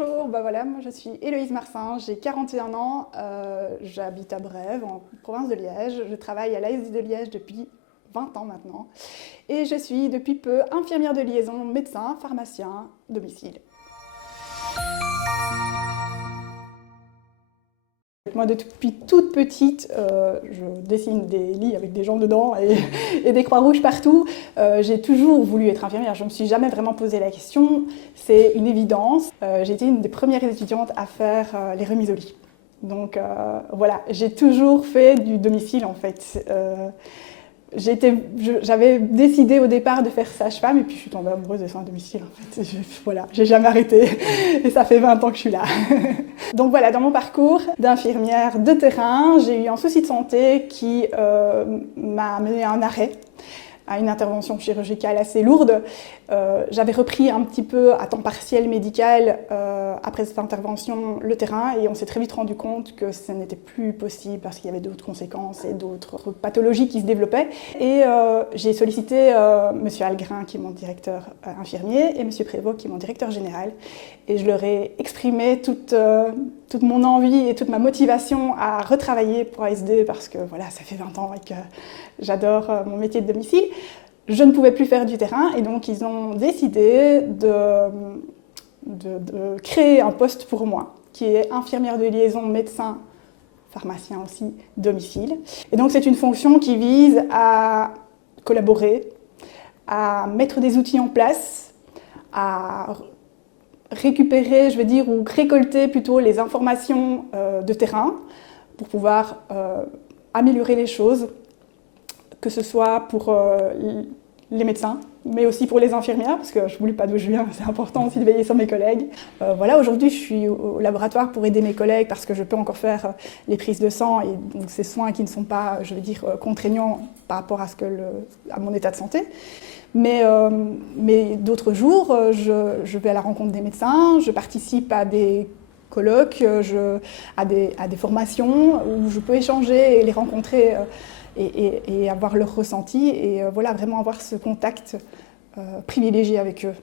Bonjour, voilà, moi je suis Héloïse Marsin, j'ai 41 ans, j'habite à Brève, en province de Liège. Je travaille à l'ASD de Liège depuis 20 ans maintenant et je suis depuis peu infirmière de liaison, médecin, pharmacien, domicile. Moi, depuis toute petite, je dessine des lits avec des gens dedans et des croix rouges partout. J'ai toujours voulu être infirmière, je ne me suis jamais vraiment posé la question, c'est une évidence. J'ai été une des premières étudiantes à faire les remises au lit. Donc voilà, j'ai toujours fait du domicile en fait. J'avais décidé au départ de faire sage-femme et puis je suis tombée amoureuse des soins à domicile en fait. Voilà, j'ai jamais arrêté et ça fait 20 ans que je suis là. Donc voilà, dans mon parcours d'infirmière de terrain, j'ai eu un souci de santé qui m'a mené à un arrêt, à une intervention chirurgicale assez lourde. J'avais repris un petit peu à temps partiel médical après cette intervention le terrain et on s'est très vite rendu compte que ce n'était plus possible parce qu'il y avait d'autres conséquences et d'autres pathologies qui se développaient. Et j'ai sollicité Monsieur Algrin qui est mon directeur infirmier et Monsieur Prévost qui est mon directeur général et je leur ai exprimé toute mon envie et toute ma motivation à retravailler pour ASD parce que voilà, ça fait 20 ans et que j'adore mon métier de domicile. Je ne pouvais plus faire du terrain et donc ils ont décidé de créer un poste pour moi qui est infirmière de liaison, médecin, pharmacien aussi, domicile. Et donc c'est une fonction qui vise à collaborer, à mettre des outils en place, à récupérer, je veux dire, ou récolter plutôt les informations de terrain pour pouvoir améliorer les choses, que ce soit pour les médecins, mais aussi pour les infirmières, parce que je n'oublie pas d'où je viens, c'est important aussi de veiller sur mes collègues. Voilà, aujourd'hui je suis au laboratoire pour aider mes collègues parce que je peux encore faire les prises de sang et donc ces soins qui ne sont pas, je veux dire, contraignants par rapport à mon état de santé. Mais d'autres jours, je vais à la rencontre des médecins, je participe à des colloques, à des formations où je peux échanger et les rencontrer et avoir leur ressenti et voilà, vraiment avoir ce contact privilégié avec eux.